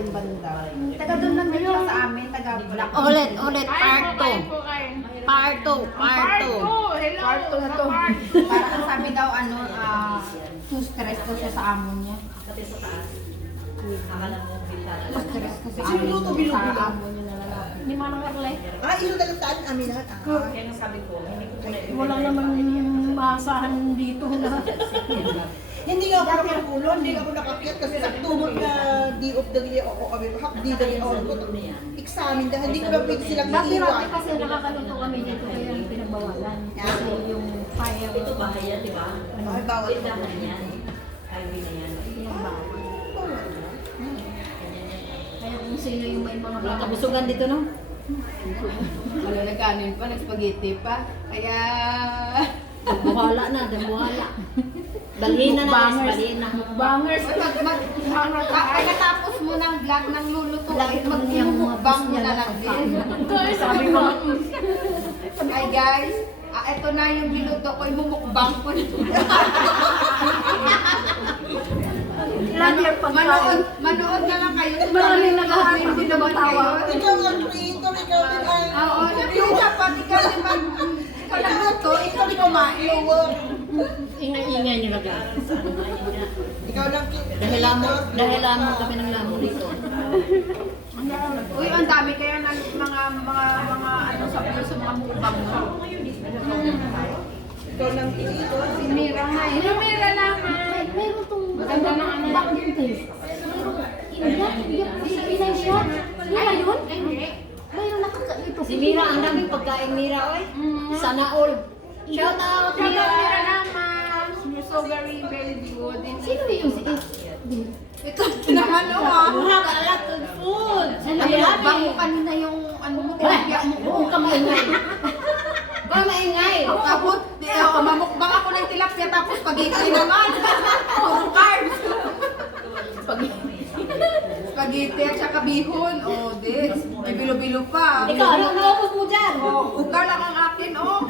natin banda. Taga doon lang din siya sa amin, taga Black. Ulit, part 2. Part 2, part 2. Hello! Part 2 na to. Para ang sabi daw, too stress daw siya sa amo niya. Too stress ko sa amo niya, sa amo niya na lalaki. Hindi mo nang karle. Ilo talagang aminat. Wala naman maasahan dito na. Hindi nga ako nakapulo, hindi nga ako nakakyat kasi sa tumot na di of the year ako kami, hapdi the year ako. Examen dahil hindi ko na pwede silang Dati iiwan. kasi nakakaluto kami dito kaya yung pinagbawalan. Kasi yung fire. Ito bahaya, di ba? Ay, bawal. Tindahan yan. Highway na yan. Pinagbawalan. Kaya kung sino yung may mga bata. Kabusugan dito, no? Ano, nagkanin pa, nag-spaghetti pa. Kaya... Buhala na, buhala. Balhin na na, balhin na. Mukbangers. Pagkatapos mo ng vlog ng luluto, mag-mukbang mo na lang din. Sabi mo. Hi guys, ito na yung niluto ko, imumukbang ko nito. Manood na lang kayo. Maraming naghahanap, hindi na matawa. Ikaw ang creator, ikaw din ay... Oo, syempre dapat ikaw din ikaw nagluto, ikaw din kumain. Ingay-ingay nyo na dyan. Ikaw lang Dahil lamang kami ng lamang dito. Uy, ang dami kaya ng mga ano sa mga mukbang mo. Ikaw lang creator. Si Mira nga eh. Si Mira naman. Meron tong Maganda ng ano. bakit taste. Pinay siya. Mira yun? Mayroon nakakaito. Si Mira, ang daming pagkain Mira, oy. Sana all. Shout out, Shout out Mira Mira. naman. You're so very, very good. Sino yung si Ito naman o ha. You have a lot of food. Bang mo kanina yung ano mo, tilapia mo. Huwag ka maingay. Ba maingay. Tapos, mamukbang ako ng tilapia tapos spaghetti naman. Puro carbs. Spaghetti at saka bihon. Oh, this. May bilo-bilo pa. Ikaw, anong naubos mo dyan? Oh, ugar lang ang akin, oh.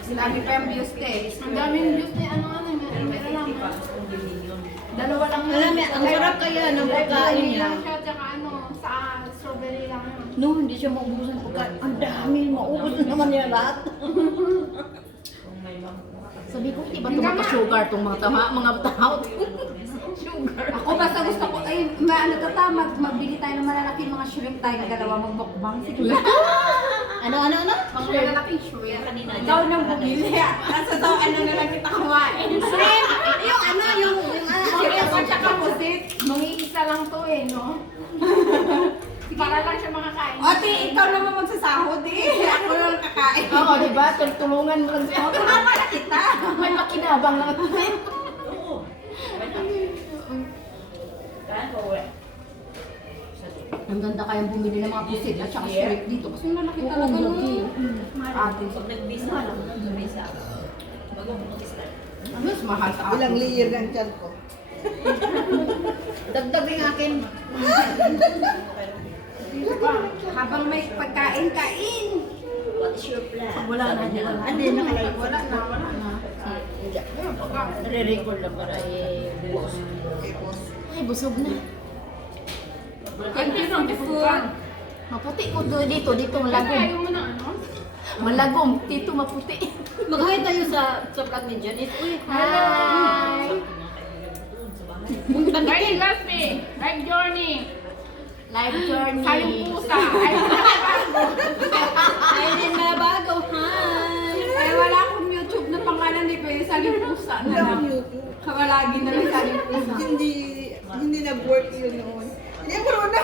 Sinabi pa yung views test. Ang daming juice ni ano meron lang. Dalawa lang yun. Alam mo, ang sarap kaya ng pagkain niya. lang siya, tsaka ano, sa strawberry lang yun. No, hindi siya maubusan ng pagkain. Ang dami, maubos naman niya lahat. Sabi ko, di ba tumaka-sugar tong mga tao? Sugar. Ako basta gusto ko, ay, ano ka ta, magbili tayo ng malalaking mga shrimp tayo na dalawa magbukbang. Sige. Ano? Mga malalaking shrimp. Ikaw nang bumili. Nasa daw ano na lang kita kumain. Shrimp! Yung Shrimp at saka pusit. Mangiisa lang to eh, no? Para lang siya makakain. Ate, ikaw naman magsasahod eh. Ako lang kakain. Oo, di ba? Tulungan mo lang siya. Tumama na kita. May makinabang lang ito. Ang ganda kayang bumili ng mga pusit at saka shrimp dito. Kasi yung lalaki talaga no? Ate. Pag nag-visa lang, nag-visa. Mas mahal sa Ilang atin. layer ng tiyan ko. Dagdag yung akin. Habang may pagkain-kain. What is your plan? Wala na, di ba? Hindi, nakalagay. Wala na. Nare-record lang para i-boss. Ay, busog na. Thank you for the food. Maputi ko dito malagom. Ayaw mo na ano? Malagom, dito maputi. Mag-hi tayo sa vlog ni Janice. Uy, Hi! Right, last me. Right, journey. Live journey. Sayong pusa. Ay, ay din na bago. Hi! Ay, wala akong YouTube na pangalan ni Kuya Saling Pusa na Wala lang. akong YouTube. Kawalagi na lang Saling Pusa. Hindi nag-work yun noon. Hindi mo na.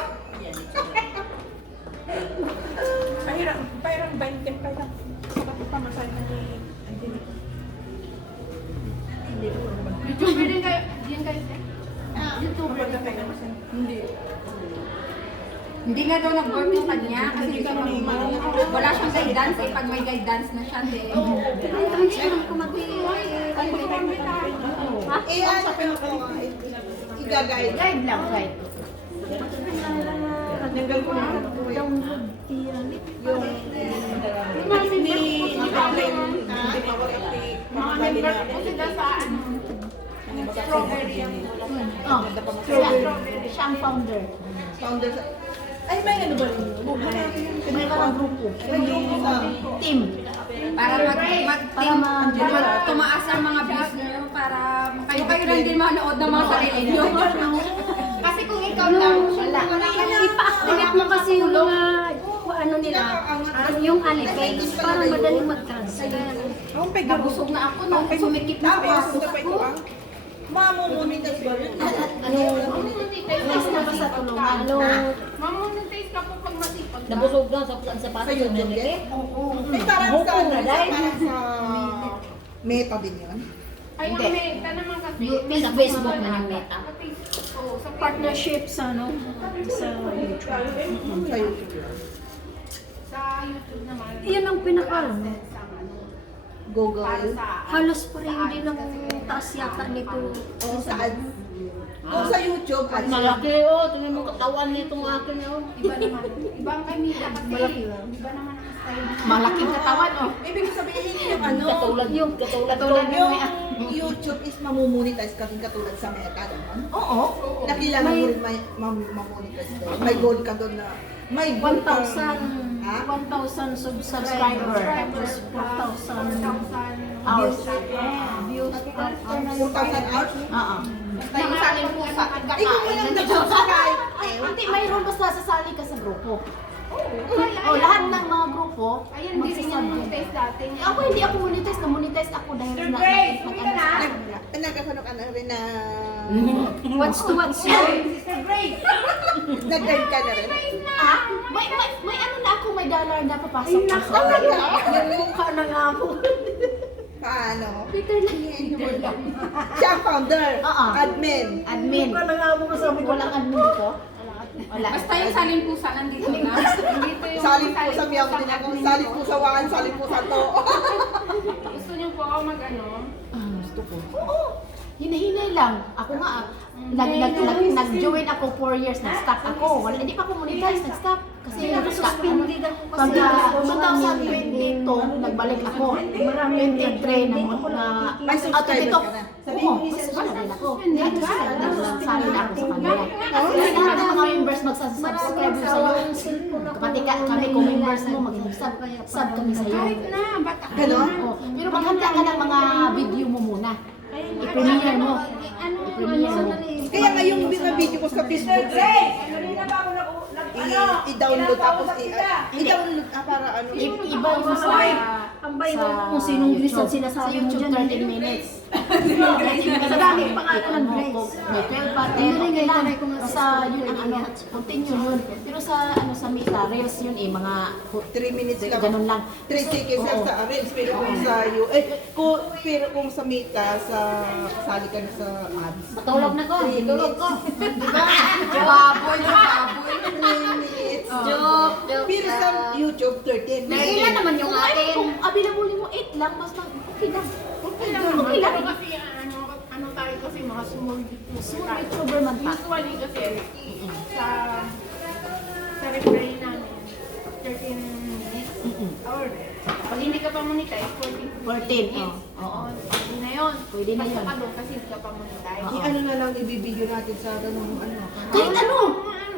Parang bankin pa lang. Sabi pa masaya na YouTuber din kayo. Din kayo, sir? YouTuber. Hindi. Hindi nga daw nag-work yung kanya kasi wala siyang guidance eh. Pag may guidance na siya, hindi. Transfer ko Eh, ano pa yung i-guide. Guide lang, guide. Nanggal ko na yung Ni Pablo, hindi mawag Mga member ko sila sa ano. strawberry ang Oh, siya ang founder. Founder sa... Ay, may ano ba rin yun? May parang grupo. May grupo ka. Team. Para tumaas ang mga views nyo, para kayo lang din manood ng mga sarili nyo. Kasi kung ikaw lang, ipa-activate mo kasi yung mga ano nila, yung Alipay, para madali mag-transfer. Ang pegaro. nabusog na ako nung sumikip na Tapos, ako. mamumunitas ba rin? Next na ba sa tulungan? Mamonetize ka po pag masipag ka. Nabusog na sa Sa sapatos ng YouTube nanite. din? Ay, parang sa ano, parang sa meta din yun. Ay, ang meta naman kasi. Facebook na yung meta. Oo, sa Partnership sa ano, sa YouTube. Sa YouTube yun. Sa YouTube naman. Yan ang pinaka, sa ano, Google. para sa halos pareho din ang taas yata nito. O sa ads. Kung sa YouTube, ads. Malaki oh, tingnan mo katawan nitong akin oh. iba naman. Iba ang kay Mila kasi. Malaki lang. Iba naman ang style. Malaking katawan, oh. Ibig sabihin yung ano, Katulad yung katulad yung YouTube is mamumonetize katulad sa meta naman. Oo. Nakilala mo rin mamonetize doon. May goal ka doon na may goal kang- 1,000 Ha? 1,000 Subscriber. Tapos 4,000 Hours. views. 4,000 hours. Oo. Yung saling pusa. Ikaw mo lang nag-subscribe. Hindi, mayroon basta sasali ka sa grupo. Oh, lahat ng mga grupo, Ayun, hindi rin yung monetize dati. Ako hindi ako monetize, na-monetize ako dahil na Nagkakaroon ka na rin na What's to watch yun? nag-earn ka na rin. Ah, may ano na ako, may dollar na papasok pa sa Yung mukha na nga ako. Paano? Twitter lang. Siya ang founder, Oo. admin. Admin. Mukha na nga ako kasama ko. Walang admin dito? Wala. Basta yung saling pusa nandito na. Dito yung Salin po sa miyaw din ako. Salin po sa wakan, salin po sa to. Gusto niyo po ako mag-ano? Gusto ko. Oo. Hinahinay lang. Ako nga, nag-join ako 4 years, nag-stop ako. Wala, hindi pa ako monetize, nag-stop. Kasi Suspended ako kasi. pagka 2022, nagbalik ako. 23 na May subscriber ka na. Oo, mas wala din ako. Nagsali na ako sa kanila. Kasi lahat ng mga members magsasubscribe sa iyo. Kapati kami kung members mo, mag-sub kami sa iyo. Kahit na, ba't ako? Ganon? Oo. Pero maghanda ka ng mga video mo muna. I-premiere mo. I-premiere mo. Kaya nga yung video ko sa Facebook, i-download tapos i-download para ano. Iba yung sa Ang bayo kung sinong Grace ang sinasabi mo YouTube, dyan. 30 minutes. Sa daming pangalan ng Grace. May 12 pa, 10, okay lang. Basta yun ang ano, continue yun. Pero sa ano sa Meta, Reels yun eh, mga 3 minutes lang. ganun lang. 3 seconds lang Oo. sa Reels, pero kung sa Meta, sali ka na sa ads. Matulog na ko, tulog ko. Baboy na baboy. 3 minutes. Joke, joke. Pero sa YouTube, 13 May ilan naman yung atin. Kung available mo 8 lang, basta okay lang. Okay lang naman. Pero kasi ano tayo kasi mga small Small YouTuber man pa. Usually kasi sa replay namin 13 minutes or pag hindi ka pa monetize 14 14, oo. Pwede na yun. Pwede na yun. Basta ka doon kasi hindi ka pa monetize. Oo. I-ano na lang ibibigyo natin sa ganung ano. Kahit ano.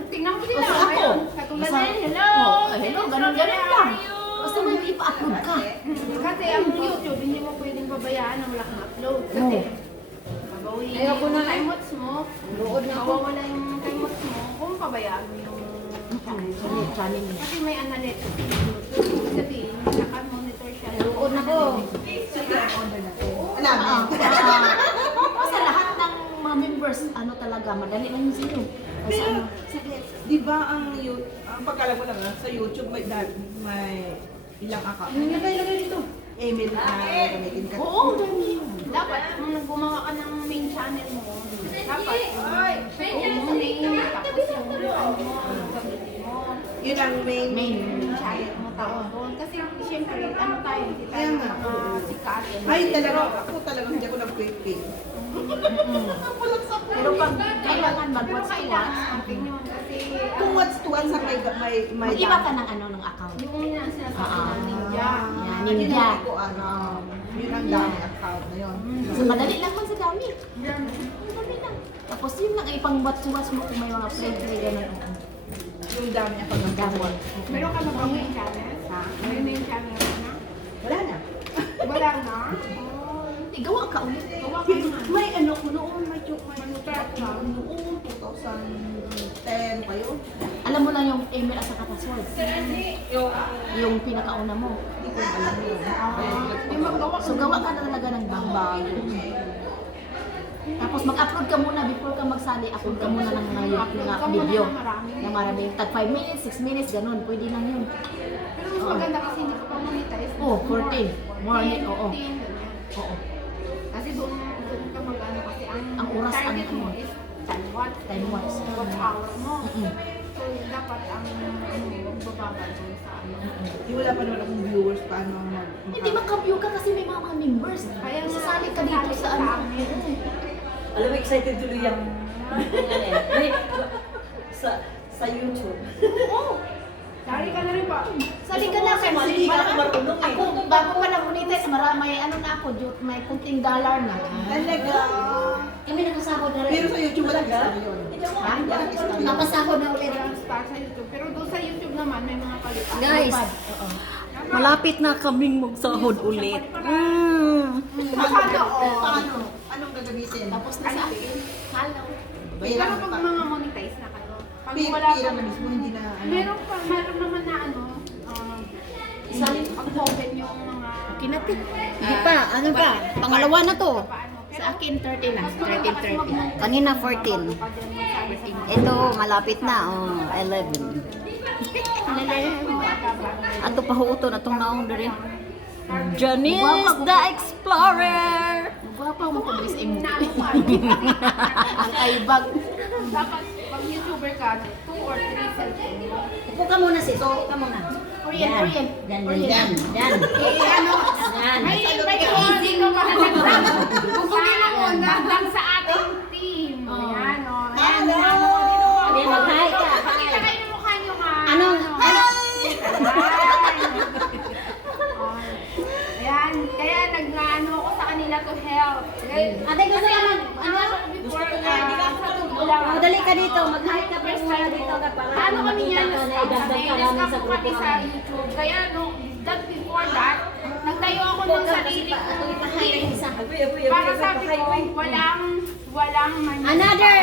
Tingnan mo sila. Basta ako. Ayun, katulad Basta- na yun. Hello! Oo, hello, ganun lang. Basta may ipa-upload ka. Kasi ang YouTube, hindi mo pwedeng babayaan na wala kang upload. Kasi, babawiin Ayoko na yung lang. timeouts mo. Mawawala yung timeouts mo kung pabayaan mo yung Channel niya. kasi may analytics sa YouTube. Ibig sabihin, naka-monitor siya. Luod na ko. Namin. Basta lahat ng mga members, ano talaga, madali lang yung sino. Kasi Pero, ano, di ba ang pagkalam ko lang sa YouTube may ilang account. Lagay dito. Email na gamitin ka. oo, dami. Dapat, nung gumawa ka ng main channel mo, dapat, yung name, tapos yung ano mo, ang gamitin mo. Yun ang main. Main. Channel mo tawag doon. Kasi, siyempre, ano tayo, hindi tayo Kaya nga. mga sikat. Ay, ako talagang hindi ako nag-pay. Pero pag kailangan mag-watch to Kailangan watch, something yun. Kasi, Kung what's to what's may mag-iba ka ng ano, ng account. yung una sinasabi ng ninja. Yan, Yun ninja. ang ko ano. Yun ang dami account na yun. So, madali lang man sa dami. ipang watch mo kung may mga play ganun. Yung dami niya pag Gamot. Meron ka na bang main channel? Ha? May main channel ka na? Wala na. Wala na? Igawa ka ulit. Gawa ka na. May ano ko noon, may joke, may Start ka. noon, 2010 kayo. Alam mo lang yung email at saka password. Yung pinakauna mo. Hindi ko alam yun. May magawa So gawa ka na talaga ng bago. Tapos mag-upload ka muna before ka magsali. Upload ka muna ng mga video. Na marami. Tag 5 minutes, 6 minutes, ganun. Pwede lang yun. Pero mas maganda kasi hindi ka pa monetize. Oh, 14. Morning, oo. 15, ganyan. Oo. Kasi doon ka mag-ano kasi Ang oras, target ang mo ano. is time watch. Time watch. Watch hour mo. Mm-mm. So dapat ang bababa doon sa ano. Di wala pa naman akong viewers paano Hindi maka-view ka kasi may mga members. Kaya nga, Sasali ka dito sa ano. amin. Alam mo, excited tuloy yung sa YouTube. Sali ka na rin ba? Sali ka na kasi Hindi ka ako marunong eh. Ako, bago pa na-monetize, may ano na ako, may kunting dollar na. Talaga. Kami nakasahod na Pero rin. sa YouTube wala ka yun. Ha? Napasahod na ulit. Parang star sa YouTube. Pero doon sa YouTube naman, may mga palitan. Guys, Oo. malapit na kaming magsahod ulit. Masyado, Paano? Anong gagamitin? Tapos na sa akin. Hello. Pero pag mga monetize na kayo, pag wala Pira pa, na mismo, hindi na ano. meron naman na ano, pag-open yung mga... Kinapit. Hindi pa, ano pa? Pangalawa na to. Sa akin, 30 na. 13. Kanina 14. Ito, malapit na. Oh, 11. Ato pahuuton, atong naong diri. Janice the Explorer! Gwapa mo ko bilis imo. Naano pa, Ang aibag. dapat pag YouTuber ka, 2 or 3 cellphone mo. Upo ka muna sis, upo ka muna. Korean. Yan. Eh, ano, Yan. may invite ko, hindi ko makadagdag. Kukunin mo dagdag sa ating team. Ayan, o. Ayan, Hindi, mag-hi ka. Pakita kayo ng mukha nyo, ha? Ano? Ayan, kaya nag-ano ako sa kanila to help. Ate, gusto ka mag, ano? Before, hindi ka sa tubo lang. Oh, dali ka dito, mag-hi ka pa muna dito ka para Ano kami makita yan, ka na idagdag ka namin sa grupo kami sa namin. YouTube. Kaya no, that before that, nagtayo ako ng sarili ko. Para sabi ko, walang manisa. Another!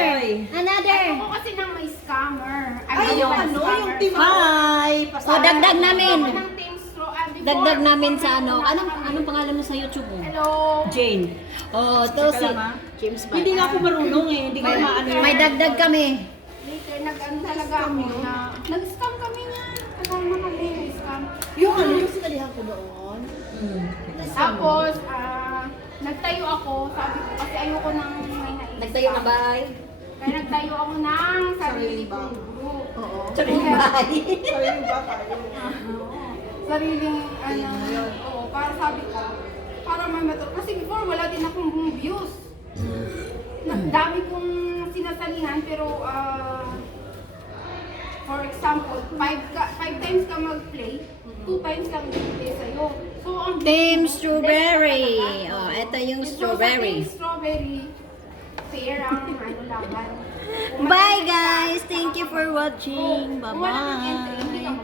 Ayoko kasi nang may scammer. Ay, yung ano, yung team Hi! O, dagdag namin. Ayoko ng team straw. Before, Dagdag namin sa ano. Anong pangalan mo sa YouTube mo? Hello. Jane. Oh, to si James Bond. Hindi nga ako marunong eh. Hindi ko maano. May dagdag kami. Later, nag-ano talaga ako na, nag-scam kami niyan. Kasama kami, nag-scam. Yung ano yung sinalihan ko doon. Tapos, nagtayo ako, sabi ko, kasi ayoko nang may naisip. Nagtayo na bahay. Kaya nagtayo ako ng sarili kong group. Oo. Sariling bahay. Sorry ba tayo? Sariling, oo, para sabi ko, para may matuto. Kasi before, wala din akong views. Dami kong sinasalihan, pero, for example, 5 times ka mag-play, 2 times lang play sa'yo. So, ang Team Strawberry. Oh, ito yung So, sa strawberry. Team Strawberry, fair ang ano laban. Bye guys! Thank you for watching. Kung wala kang Bye-bye.